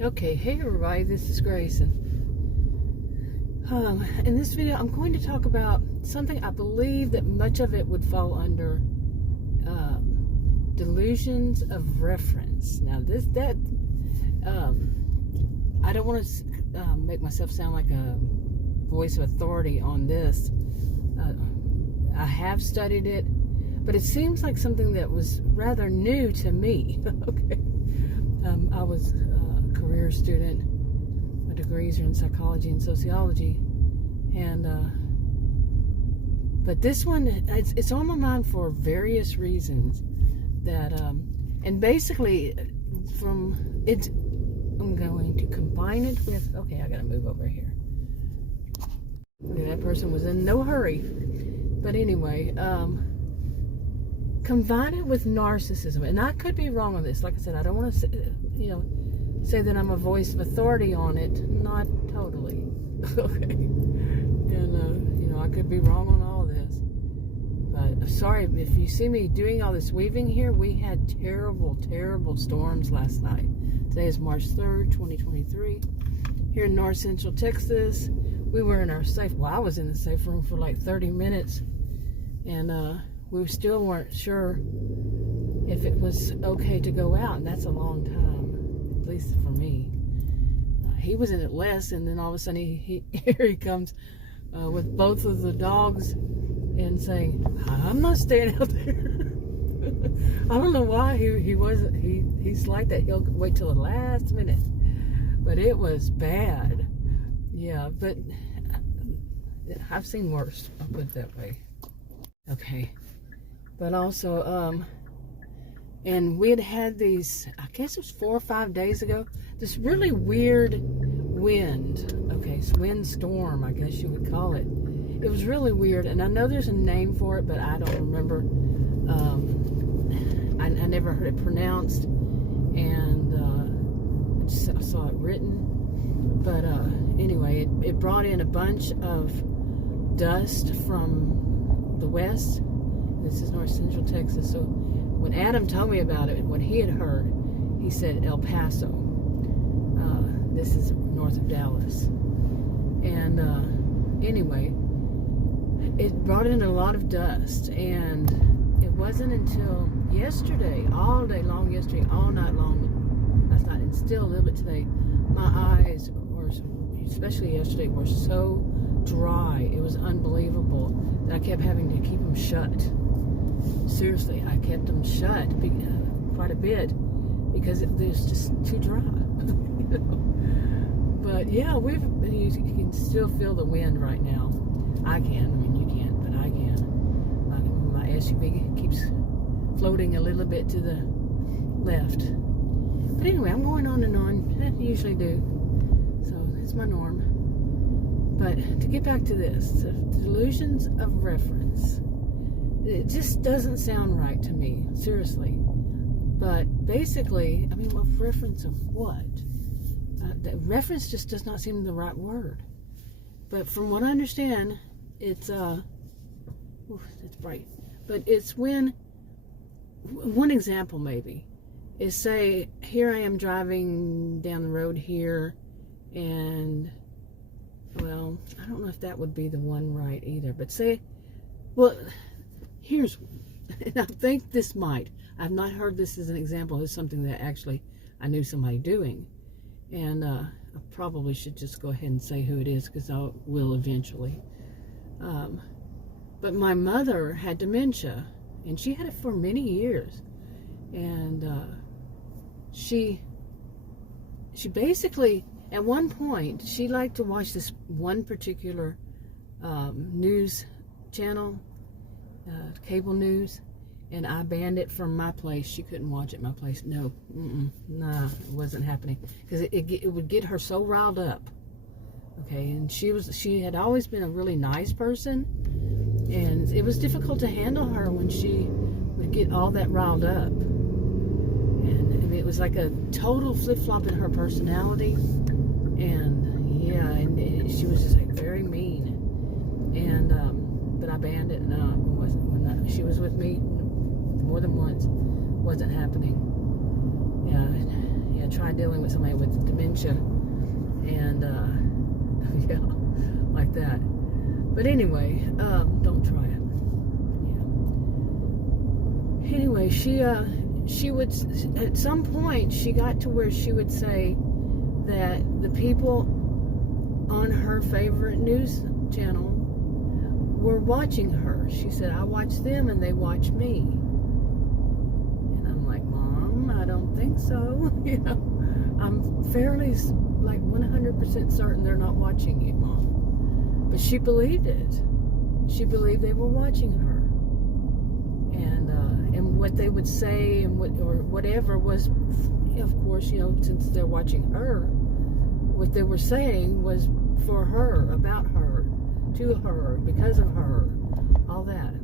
Okay, hey everybody, this is Grayson. In this video, I'm going to talk about something I believe that much of it would fall under delusions of reference. Now, I don't want to make myself sound like a voice of authority on this. I have studied it, but it seems like something that was rather new to me. Okay, I was a career student. My degrees are in psychology and sociology, and but this one, it's on my mind for various reasons. That and basically, I'm going to combine it with. Okay, I gotta move over here. Okay, that person was in no hurry, but anyway, combine it with narcissism, and I could be wrong on this. Like I said, I don't want to say that I'm a voice of authority on it. Not totally. Okay, and I could be wrong on all of this. But sorry if you see me doing all this weaving here. We had terrible storms last night. Today is March 3rd, 2023. Here in North Central Texas, we were in our safe. Well, I was in the safe room for like 30 minutes, and we still weren't sure if it was okay to go out, and that's a long time, at least for me. He was in it less, and then all of a sudden here he comes with both of the dogs and saying, "I'm not staying out there." I don't know why he's like that. He'll wait till the last minute, but it was bad. Yeah, but I've seen worse. I'll put it that way. Okay, but also and we had these, I guess it was 4 or 5 days ago, this really weird wind. Okay, it's windstorm, I guess you would call it. It was really weird, and I know there's a name for it, but I don't remember. I never heard it pronounced, and I saw it written. But anyway, it brought in a bunch of dust from the west. This is North Central Texas. So when Adam told me about it, what he had heard, he said El Paso. This is north of Dallas. And anyway, it brought in a lot of dust, and it wasn't until yesterday, all day long yesterday, all night long, last night, and still a little bit today, my eyes were, especially yesterday, were so dry. It was unbelievable that I kept having to keep them shut. Seriously, I kept them shut quite a bit because it was just too dry. But yeah, you can still feel the wind right now. I can. I mean, you can't, but I can. My SUV keeps floating a little bit to the left. But anyway, I'm going on and on. I usually do. So it's my norm. But to get back to this, the delusions of reference. It just doesn't sound right to me, seriously. But basically, I mean, what reference of what? The reference just does not seem the right word. But from what I understand, it's bright. But it's when, one example maybe, is say, here I am driving down the road here, and, well, I don't know if that would be the one right either, but say, well, here's, and I think this might, I've not heard this as an example. It's something that actually I knew somebody doing, and I probably should just go ahead and say who it is, because I will eventually. But my mother had dementia, and she had it for many years, and she basically, at one point, she liked to watch this one particular news channel, cable news, and I banned it from my place. She couldn't watch it at my place. No, nah, it wasn't happening, because it would get her so riled up. Okay, and she had always been a really nice person, and it was difficult to handle her when she would get all that riled up. And I mean, it was like a total flip-flop in her personality, and yeah, and she was just like very mean. And but I banned it, and when she was with me more than once, wasn't happening. Yeah, tried dealing with somebody with dementia gotcha. And, yeah, like that. But anyway, don't try it. Yeah. Anyway, she would, at some point, she got to where she would say that the people on her favorite news channel were watching her. She said, I watch them and they watch me. And I'm like, Mom, I don't think so. You know, I'm fairly, like, 100% certain they're not watching you, Mom. But she believed it. She believed they were watching her. And what they would say and whatever was, of course, you know, since they're watching her, what they were saying was for her, about her, to her, because of her, all that.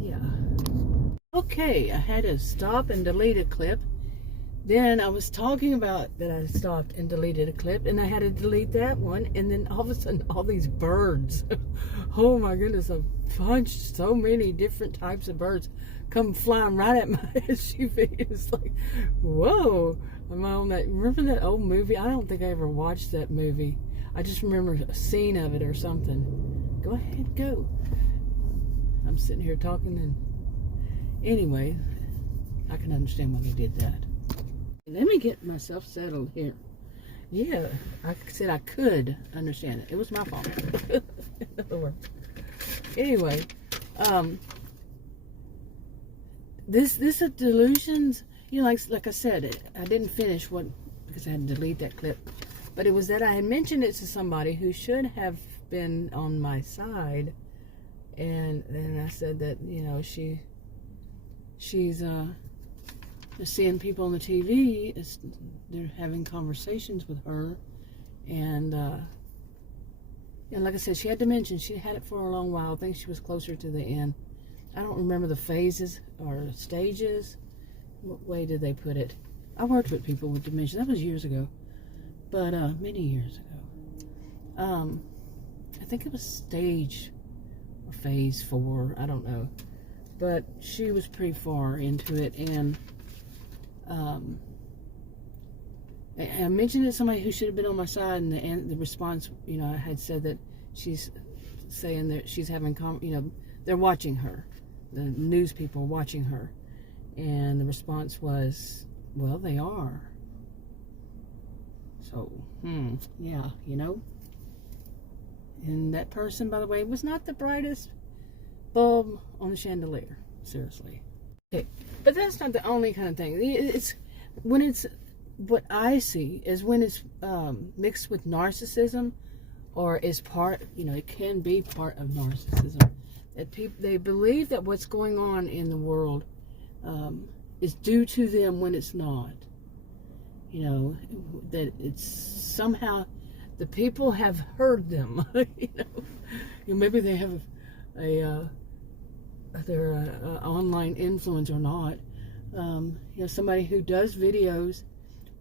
Yeah. Okay, I had to stop and delete a clip. Then I was talking about that I stopped and deleted a clip, and I had to delete that one, and then all of a sudden, all these birds. Oh my goodness, I've punched so many different types of birds come flying right at my SUV. It's like, whoa, am I on that? Remember that old movie? I don't think I ever watched that movie. I just remember a scene of it or something. Go ahead, go. I'm sitting here talking, and anyway, I can understand why they did that. Let me get myself settled here. Yeah, I said I could understand it. It was my fault. Anyway, this is Delusions. You know, like I said, I didn't finish because I had to delete that clip. But it was that I had mentioned it to somebody who should have been on my side, and then I said that, you know, she's seeing people on the TV. They're having conversations with her, and like I said, she had to mention she had it for a long while. I think she was closer to the end. I don't remember the phases or stages. What way did they put it? I worked with people with dementia. That was years ago, but many years ago. I think it was stage or phase 4. I don't know, but she was pretty far into it, and I mentioned it to somebody who should have been on my side, and the response, you know, I had said that she's saying that she's having, you know, they're watching her. The news people are watching her. And the response was, well, they are. So, yeah, you know. And that person, by the way, was not the brightest bulb on the chandelier. Seriously. Okay. But that's not the only kind of thing. What I see is when it's mixed with narcissism, or is part, you know, it can be part of narcissism. That they believe that what's going on in the world is due to them when it's not. You know, that it's somehow the people have heard them. You know, maybe they have they're an online influence or not. You know, somebody who does videos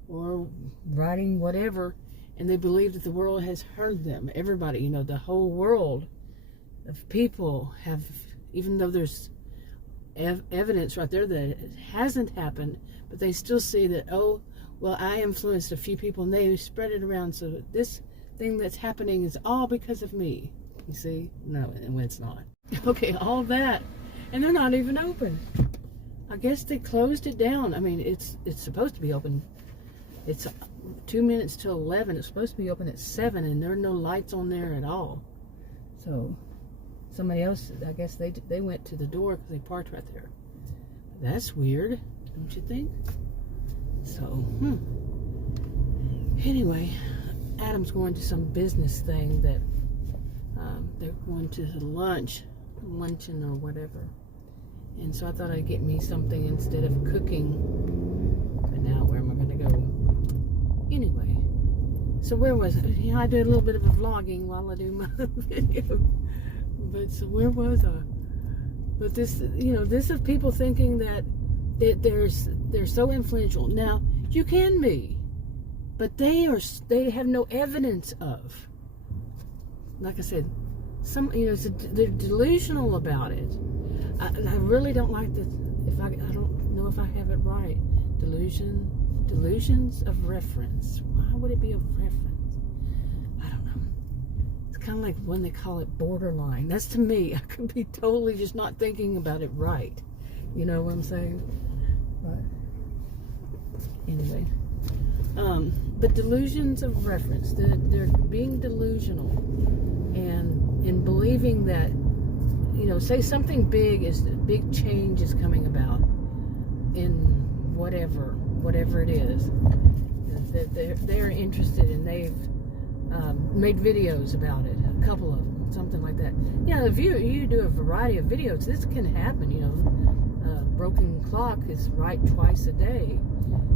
or writing whatever, and they believe that the world has heard them. Everybody, you know, the whole world of people have, even though there's evidence right there that it hasn't happened, but they still see that, oh, well, I influenced a few people and they spread it around, so this thing that's happening is all because of me. You see? No, it's not. Okay, all that, and they're not even open. I guess they closed it down. I mean, it's supposed to be open. It's 2 minutes till 11. It's supposed to be open at 7, and there are no lights on there at all. So somebody else, I guess they went to the door because they parked right there. That's weird, don't you think? So, anyway, Adam's going to some business thing that they're going to luncheon or whatever. And so I thought I'd get me something instead of cooking. But now, where am I going to go? Anyway, so where was I? You know, I do a little bit of a vlogging while I do my video. But so where was I? But this, you know, this is people thinking that they're so influential. Now, you can be, but they have no evidence of. Like I said, you know, they're delusional about it. I really don't like this. I don't know if I have it right. Delusion. Delusions of reference. Why would it be a reference? I don't know. It's kind of like when they call it borderline. That's to me. I could be totally just not thinking about it right. You know what I'm saying? But anyway. But delusions of reference. They're being delusional. And in believing that, you know, say something big change is coming about in whatever it is that they're interested in. They've made videos about it, a couple of them, something like that. Yeah, if you do a variety of videos, this can happen. You know, broken clock is right twice a day,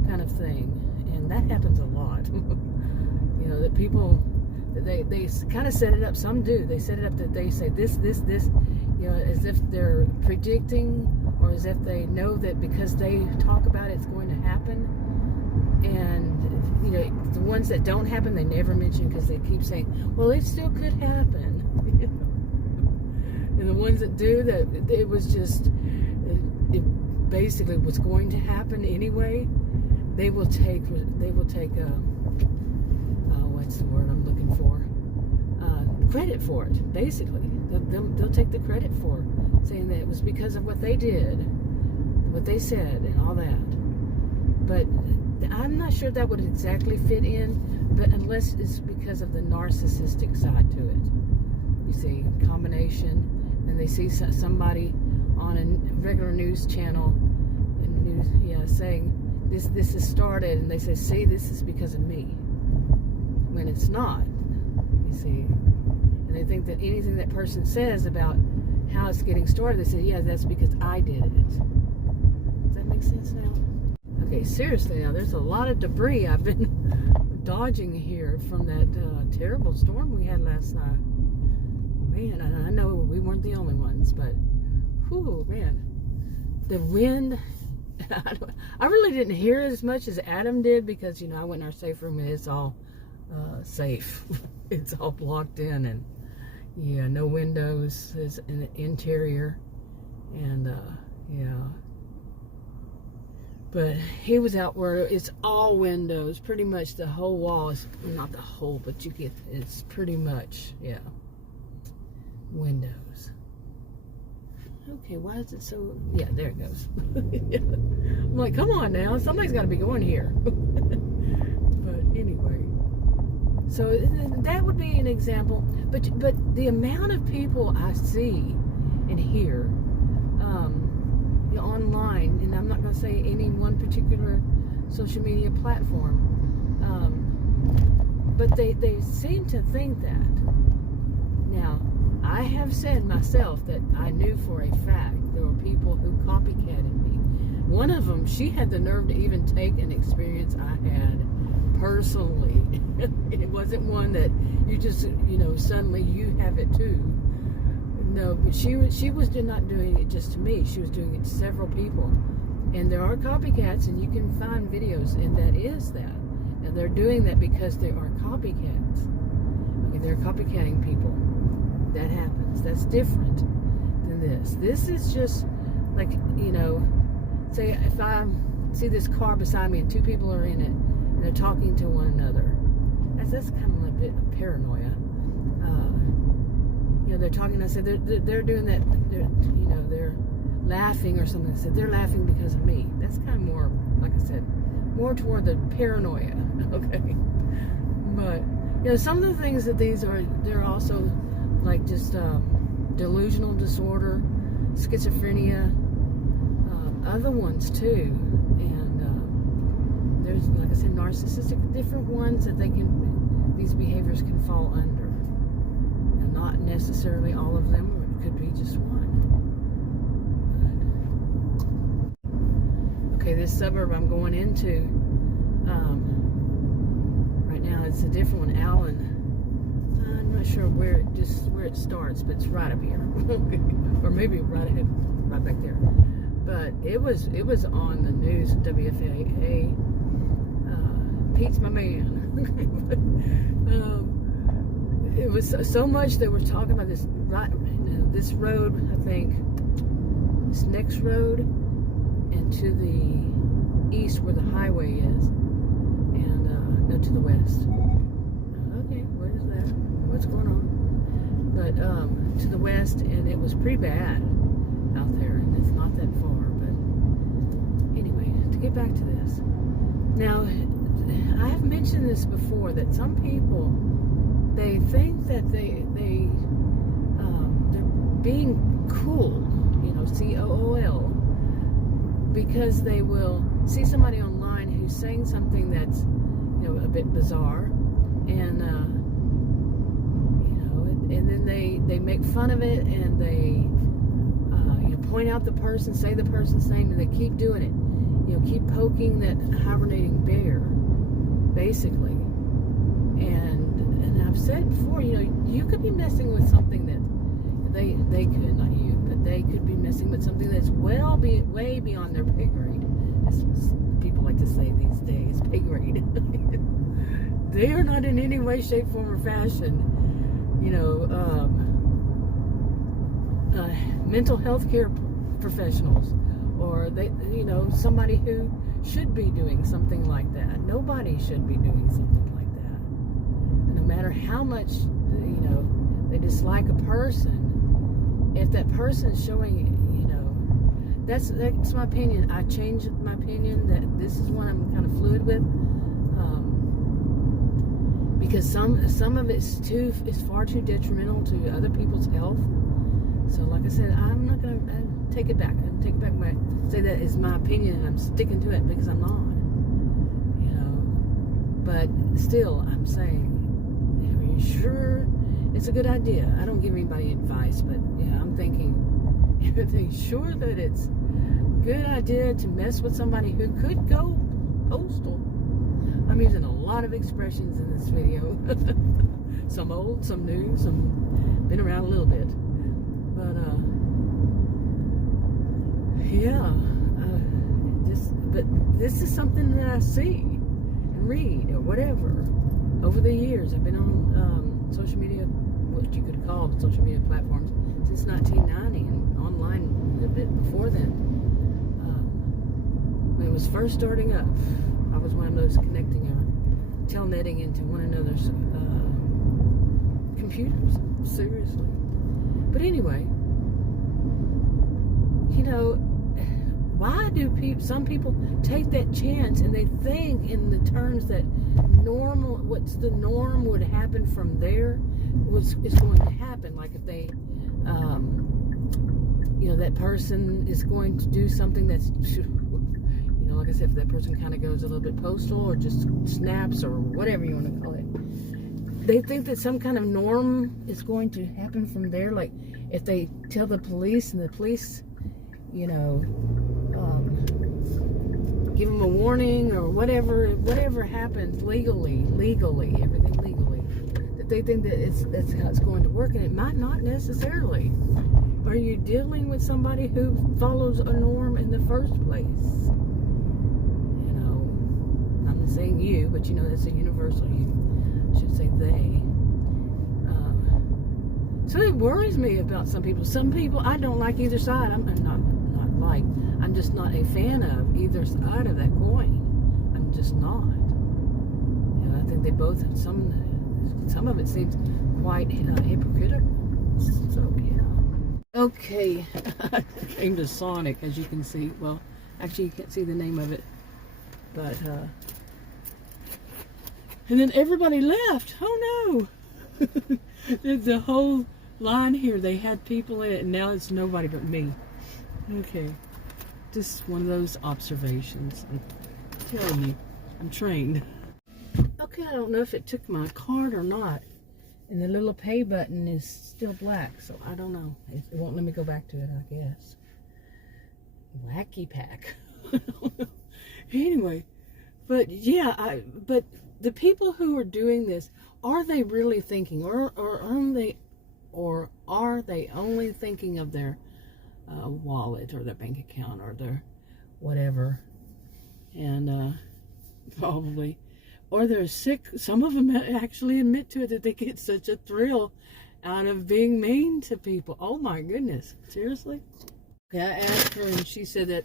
kind of thing, and that happens a lot. You know, that people they kind of set it up. Some do. They set it up that they say this. You know, as if they're predicting, or as if they know that because they talk about it, it's going to happen. And, you know, the ones that don't happen, they never mention because they keep saying, well, it still could happen. You know? And the ones that do, that it was just, it basically was going to happen anyway, they will take what's the word I'm looking for? Credit for it, basically. They'll take the credit for it, saying that it was because of what they did, what they said, and all that. But I'm not sure that would exactly fit in, but unless it's because of the narcissistic side to it. You see, combination, and they see somebody on a regular news channel, saying this has started, and they say, see, this is because of me, when it's not. You see. And they think that anything that person says about how it's getting started, they say, yeah, that's because I did it. Does that make sense now? Okay, seriously now, there's a lot of debris I've been dodging here from that terrible storm we had last night. Man, I know we weren't the only ones, but, whew, man. The wind, I really didn't hear as much as Adam did because, you know, I went in our safe room and it's all safe. It's all blocked in, and yeah, no windows, is in the interior, and yeah. But he was out where it's all windows, pretty much the whole wall is, not the whole, but you get, it's pretty much, yeah, windows. Okay, why is it so, yeah, there it goes. Yeah. I'm like, come on now, somebody's got to be going here. But anyway. So that would be an example, but the amount of people I see and hear, you know, online, and I'm not going to say any one particular social media platform, but they seem to think that. Now, I have said myself that I knew for a fact there were people who copycatted me. One of them, she had the nerve to even take an experience I had personally. It wasn't one that you just, you know, suddenly you have it too. No, but she was not doing it just to me. She was doing it to several people. And there are copycats, and you can find videos, and that is that. And they're doing that because they are copycats. Okay, they're copycatting people. That happens. That's different than this. This is just like, you know, say if I see this car beside me and two people are in it, and they're talking to one another. That's kind of a bit of paranoia. You know, they're talking. I said they're doing that. They're laughing or something. I said they're laughing because of me. That's kind of more, like I said, more toward the paranoia. Okay, but you know, some of the things that these are, they're also like just delusional disorder, schizophrenia, other ones too, and there's, like I said, narcissistic, different ones that these behaviors can fall under, and not necessarily all of them, or it could be just one. But, okay, this suburb I'm going into right now, it's a different one, Allen. I'm not sure where it starts, but it's right up here. Or maybe right ahead, right back there. But it was on the news, WFAA. Pete's my man. It was so much they were talking about this this road, I think, this next road, and to the east where the highway is. to the west. Okay, what is that? What's going on? But to the west, and it was pretty bad out there, and it's not that far. But anyway, to get back to this. Now, I have mentioned this before, that some people, they think that they're being cool, COOL, because they will see somebody online who's saying something that's, a bit bizarre, and and then they make fun of it, and they point out the person, say the person's name, and they keep doing it. Keep poking that hibernating bear, basically. And I've said before, you could be messing with something that they could, not you, but they could be messing with something that's way beyond their pay grade. That's what people like to say these days, pay grade. They are not in any way, shape, form, or fashion, mental health care professionals, or somebody who should be doing something like that. Nobody should be doing something like that. And no matter how much they dislike a person, if that person's showing that's my opinion. I changed my opinion, that this is one I'm kind of fluid with, because some of it's far too detrimental to other people's health. So like I said, I'm not going to take it back. I'm take it back. Say that is my opinion, and I'm sticking to it because I'm not. But still, I'm saying, are you sure it's a good idea? I don't give anybody advice, but I'm thinking, are they sure that it's a good idea to mess with somebody who could go postal? I'm using a lot of expressions in this video. Some old, some new, some been around a little bit. But but this is something that I see and read or whatever over the years. I've been on social media, what you could call social media platforms, since 1990, and online a bit before then. When it was first starting up, I was one of those connecting telnetting into one another's computers. Seriously. But anyway, why do some people take that chance, and they think in the terms that what's the norm would happen from there is going to happen. Like if they, that person is going to do something that's, like I said, if that person kind of goes a little bit postal or just snaps or whatever you want to call it, they think that some kind of norm is going to happen from there. Like if they tell the police, and the police, give them a warning or whatever happens legally, everything legally, that they think that that's how it's going to work, and it might not necessarily. Are you dealing with somebody who follows a norm in the first place? I'm not saying you, but that's a universal you. I should say they. So it worries me about some people. Some people I don't like either side. I'm just not a fan of either side of that coin. I'm just not. I think they both have some of it seems quite hypocritical. So yeah. Okay, I came to Sonic, as you can see. Well, actually you can't see the name of it, but and then everybody left. Oh no! The whole line here, they had people in it, and now it's nobody but me. Okay, just one of those observations. I'm telling you, I'm trained. Okay, I don't know if it took my card or not, and the little pay button is still black, so I don't know. It won't let me go back to it, I guess. Wacky pack. Anyway, but yeah, but the people who are doing this, are they really thinking, or are they only thinking of their wallet or their bank account or their whatever? And probably, or they're sick. Some of them actually admit to it, that they get such a thrill out of being mean to people. Oh my goodness, seriously? Okay, I asked her, and she said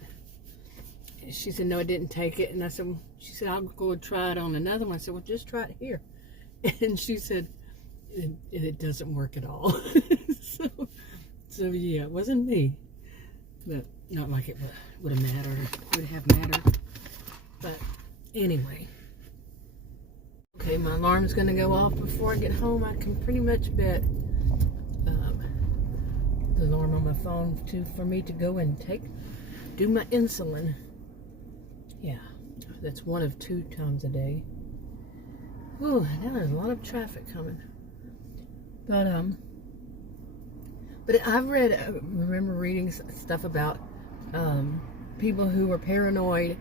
no, I didn't take it. And I said, she said, I'll go and try it on another one. I said, well, just try it here. And she said, it doesn't work at all. So yeah, it wasn't me. But not like it would have mattered. But anyway. Okay, my alarm's going to go off before I get home. I can pretty much bet the alarm on my phone for me to go and do my insulin. Yeah, that's 1 of 2 times a day. Ooh, now there's a lot of traffic coming. But I've remember reading stuff about people who were paranoid,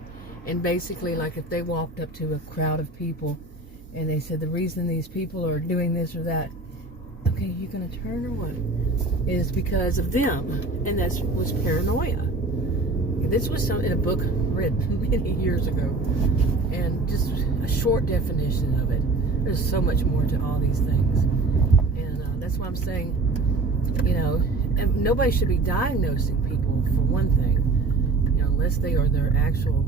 and basically, like, if they walked up to a crowd of people and they said the reason these people are doing this or that, okay, you gonna turn or what? Is because of them, and that was paranoia. This was in a book read many years ago, and just a short definition of it. There's so much more to all these things, and that's why I'm saying, and nobody should be diagnosing people for one thing, unless they are their actual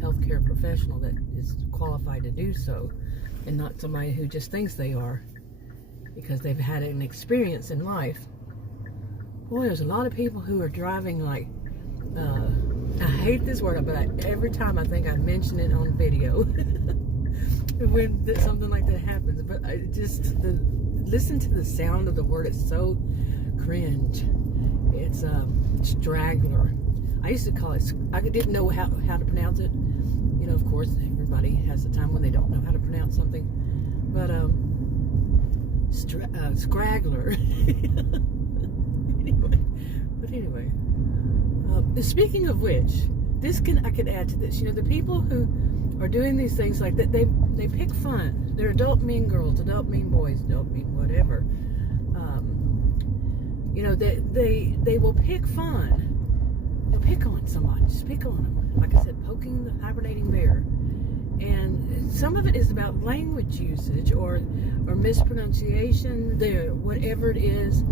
healthcare professional that is qualified to do so, and not somebody who just thinks they are because they've had an experience in life. Boy, there's a lot of people who are driving like, I hate this word, but every time I think I mention it on video when something like that happens. But listen to the sound of the word. It's so cringe. It's straggler. I used to call it, I didn't know how to pronounce it. Of course, everybody has a time when they don't know how to pronounce something. But, scraggler. Anyway. Speaking of which, I could add to this. The people who are doing these things like that, they pick fun. They're adult mean girls, adult mean boys, adult mean whatever. They will pick fun. They'll pick on somebody, just pick on them. Like I said, poking the hibernating bear. And some of it is about language usage or mispronunciation, whatever it is.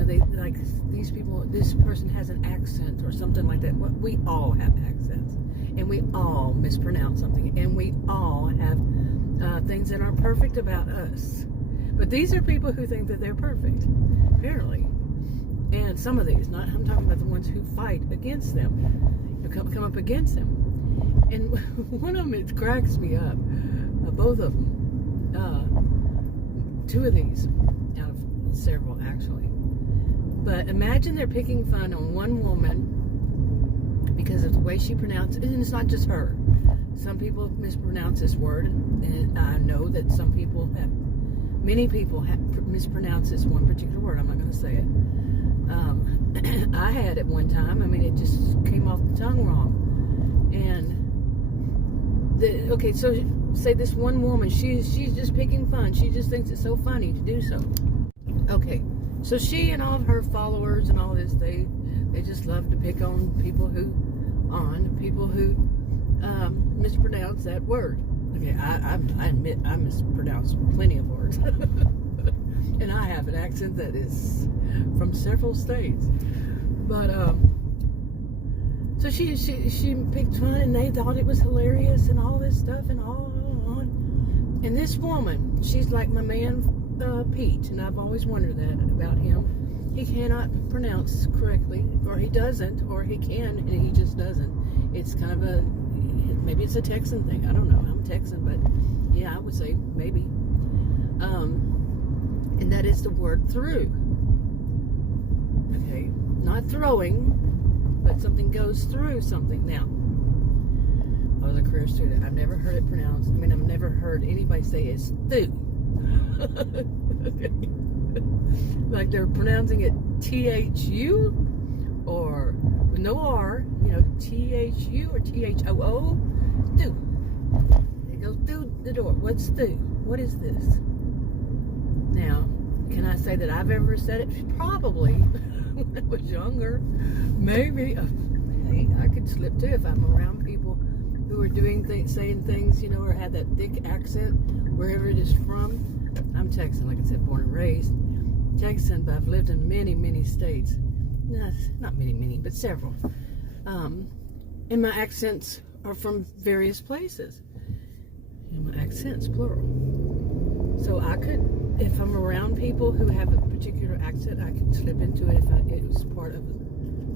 They like these people. This person has an accent or something like that. We all have accents, and we all mispronounce something, and we all have things that aren't perfect about us. But these are people who think that they're perfect, apparently. And some of these, I'm talking about the ones who fight against them, come up against them. And one of them, it cracks me up. Both of them. 2 of these, out of several actually. But imagine they're picking fun on one woman because of the way she pronounces it. And it's not just her. Some people mispronounce this word. And I know that many people have mispronounced this one particular word. I'm not going to say it. I had it one time. It just came off the tongue wrong. And so say this one woman, she's just picking fun. She just thinks it's so funny to do so. Okay, so she and all of her followers and all this, they just love to pick on people who mispronounce that word. Okay, I admit I mispronounce plenty of words. And I have an accent that is from several states. But so she picked fun, and they thought it was hilarious and all this stuff and all on. And this woman, she's like my man Pete, and I've always wondered that about him. He cannot pronounce correctly, or he doesn't, or he can and he just doesn't. It's kind of maybe it's a Texan thing. I don't know. I'm Texan, but yeah, I would say maybe. And that is the word through. Okay, not throwing, but something goes through something. Now, I was a career student. I've never heard it pronounced. I've never heard anybody say it's through. Okay. Like they're pronouncing it THU or with no R, THU or THOO. Through. It goes through the door. What's through? What is this? Now, can I say that I've ever said it? Probably. When I was younger. Maybe. Hey, I could slip too if I'm around people who are doing things, saying things, or have that thick accent, wherever it is from. I'm Texan, like I said, born and raised Texan, but I've lived in many, many states. Not many, but several. And my accents are from various places. Accents, plural. So I could, if I'm around people who have a particular accent, I could slip into it if it was part of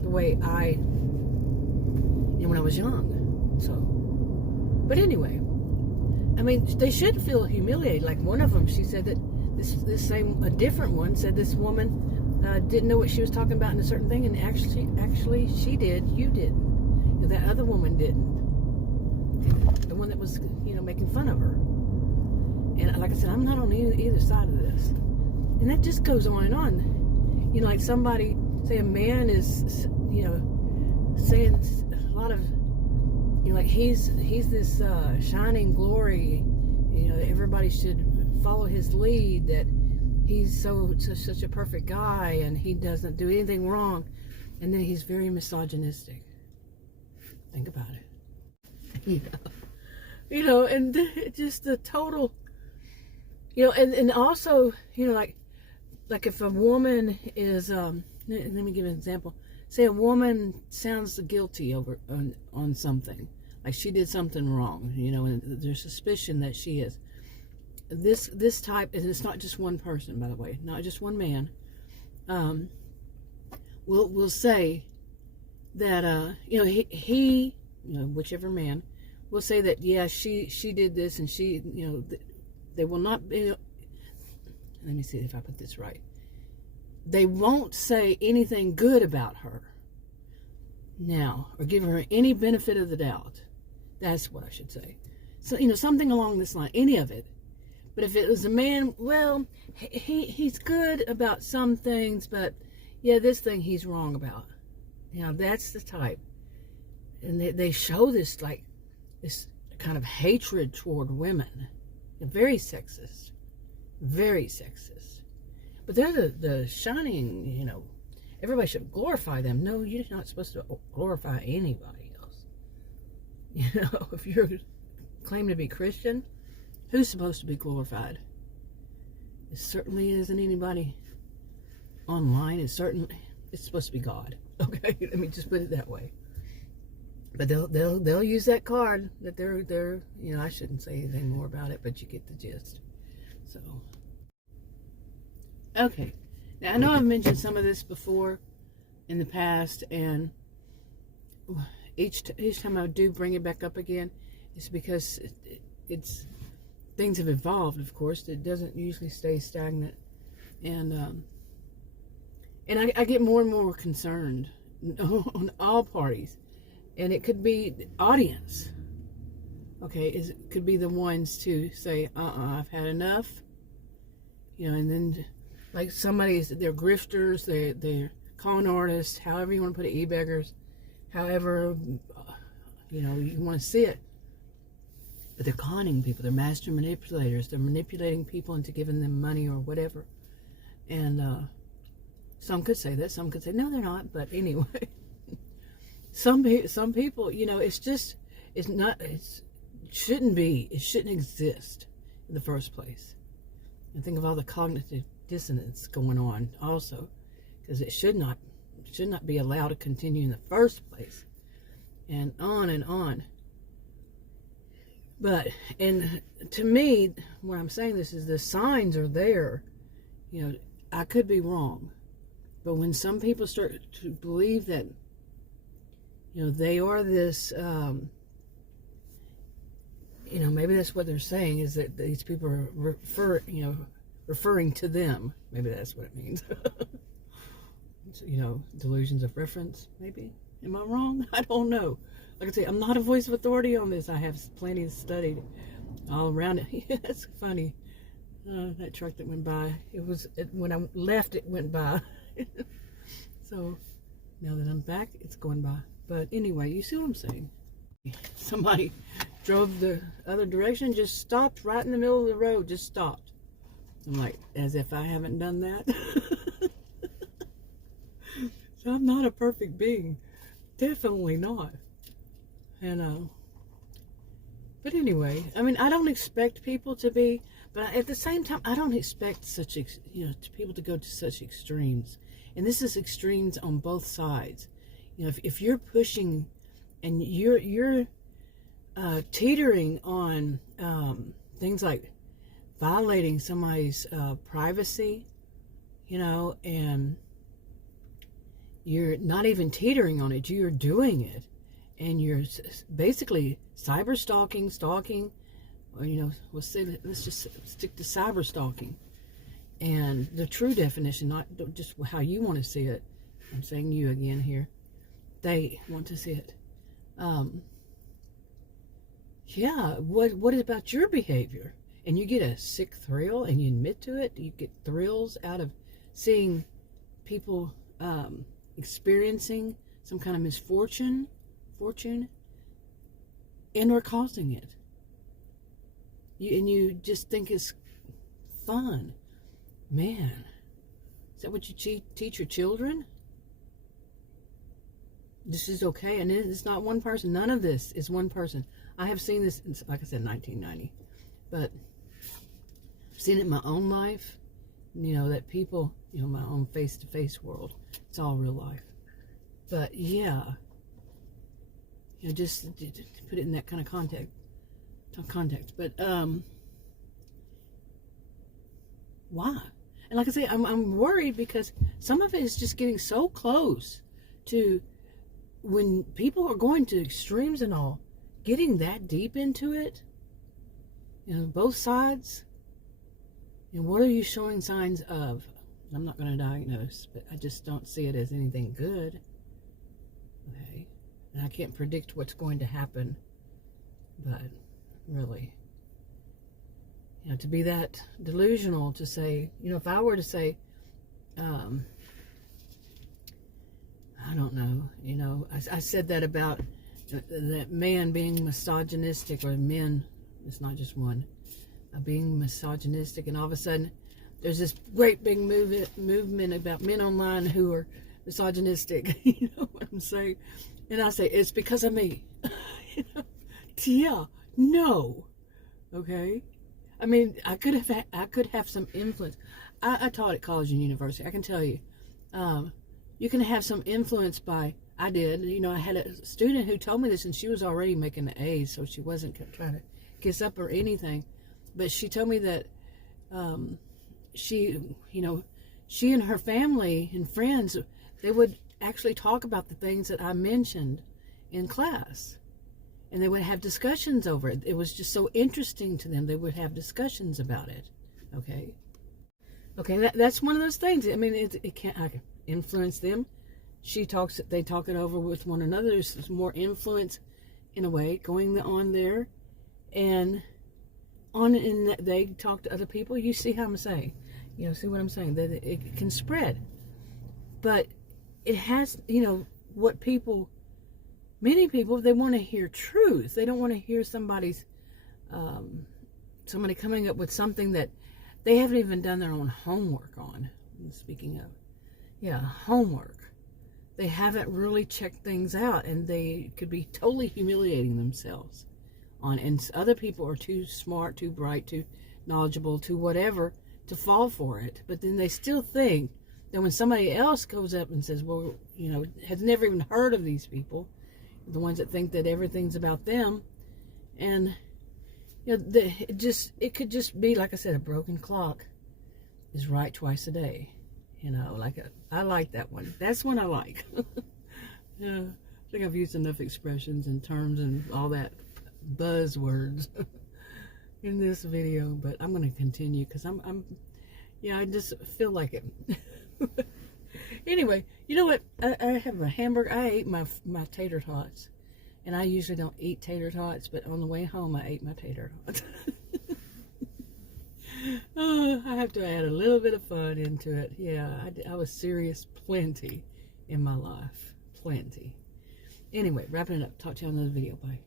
the way when I was young. So, but anyway, I mean, they should feel humiliated. Like one of them, she said that a different one said this woman didn't know what she was talking about in a certain thing, and actually she did. You didn't. That other woman didn't. The one that was, making fun of her. And like I said, I'm not on either side of this. And that just goes on and on. Like somebody, say a man is, saying a lot of, like he's this shining glory, that everybody should follow his lead, that he's such a perfect guy and he doesn't do anything wrong. And then he's very misogynistic. Think about it. And just the total, and also, like if a woman is, let me give an example. Say a woman sounds guilty on something, like she did something wrong, and there's suspicion that she is. This type, and it's not just one person, by the way, not just one man, will say that, he whichever man, will say that, yeah, she did this, and she, they will not be, let me see if I put this right. They won't say anything good about her now, or give her any benefit of the doubt. That's what I should say. So, something along this line, any of it. But if it was a man, well, he's good about some things, but yeah, this thing he's wrong about. That's the type. And they show this, like, this kind of hatred toward women. Very sexist. Very sexist. But they're the shining, everybody should glorify them. No, you're not supposed to glorify anybody else. If you're claiming to be Christian, who's supposed to be glorified? It certainly isn't anybody online. It's supposed to be God. Okay, let me just put it that way. But they'll use that card that they're I shouldn't say anything more about it, but you get the gist. So, okay. Now I know I've mentioned some of this before in the past, and each time I do bring it back up again, it's because it's things have evolved. Of course, it doesn't usually stay stagnant, and I get more and more concerned on all parties. And it could be the audience. Okay, it could be the ones to say, I've had enough. And then, like they're grifters, they're con artists, however you want to put it, e-beggars, however, you want to see it. But they're conning people, they're master manipulators, they're manipulating people into giving them money or whatever. And some could say that, some could say, no, they're not, but anyway. Some people, it shouldn't exist in the first place. And think of all the cognitive dissonance going on also, because it should not be allowed to continue in the first place, and on and on. But, and to me, when I'm saying this is the signs are there. I could be wrong, but when some people start to believe that they are this, maybe that's what they're saying, is that these people are referring to them. Maybe that's what it means. Delusions of reference, maybe. Am I wrong? I don't know. Like I say, I'm not a voice of authority on this. I have plenty studied all around it. That's funny. That truck that went by, when I left, it went by. So now that I'm back, it's going by. But anyway, you see what I'm saying? Somebody drove the other direction, just stopped right in the middle of the road, just stopped. I'm like, as if I haven't done that. So I'm not a perfect being. Definitely not. And, but anyway, I mean, I don't expect people to be, but at the same time, I don't expect people to go to such extremes. And this is extremes on both sides. If you're pushing and you're teetering on things like violating somebody's privacy, you know, and you're not even teetering on it, you're doing it, and you're basically cyber stalking, or, you know, let's just stick to cyber stalking, and the true definition, not just how you want to see it. I'm saying you again here. They want to see it. Yeah, what is about your behavior? And you get a sick thrill, and you admit to it. You get thrills out of seeing people experiencing some kind of misfortune, and or causing it. And you just think it's fun. Man, is that what you teach your children? This is okay, and it's not one person. None of this is one person. I have seen this, like I said, 1990, but I've seen it in my own life. You know, that people, you know, my own face-to-face world. It's all real life. But yeah, you know, just put it in that kind of context. But why? And like I say, I'm worried because some of it is just getting so close to when people are going to extremes and all, getting that deep into it, you know, both sides. And what are you showing signs of? I'm not going to diagnose, but I just don't see it as anything good. Okay. And I can't predict what's going to happen, but really, you know, to be that delusional to say, you know, if I were to say, I don't know, you know, I said that about that man being misogynistic, or men, it's not just one, being misogynistic, and all of a sudden there's this great big movement about men online who are misogynistic. You know what I'm saying? And I say, it's because of me. You know? Yeah, no. Okay? I mean, I could have some influence. I taught at college and university. I can tell you, you can have some influence by, I did, you know, I had a student who told me this, and she was already making the A's, so she wasn't trying to kiss up or anything. But she told me that she, you know, she and her family and friends, they would actually talk about the things that I mentioned in class. And they would have discussions over it. It was just so interesting to them. They would have discussions about it. Okay? Okay, that's one of those things. I mean, it can't, I can influence them. They talk it over with one another. There's more influence, in a way, going on there. And they talk to other people. You see how I'm saying? You know, see what I'm saying? That it can spread. But it has, you know, many people, they want to hear truth. They don't want to hear somebody coming up with something that they haven't even done their own homework on. Speaking of, yeah, homework. They haven't really checked things out, and they could be totally humiliating themselves on. And other people are too smart, too bright, too knowledgeable, too whatever to fall for it. But then they still think that when somebody else goes up and says, well, you know, has never even heard of these people, the ones that think that everything's about them, and you know, it could just be, like I said, a broken clock is right twice a day. You know, I like that one. That's one I like. Yeah, I think I've used enough expressions and terms and all that buzzwords in this video, but I'm going to continue because I just feel like it. Anyway, you know what? I have a hamburger. I ate my tater tots, and I usually don't eat tater tots, but on the way home I ate my tater tots. I have to add a little bit of fun into it. Yeah, I was serious plenty in my life. Plenty. Anyway, wrapping it up. Talk to you on another video. Bye.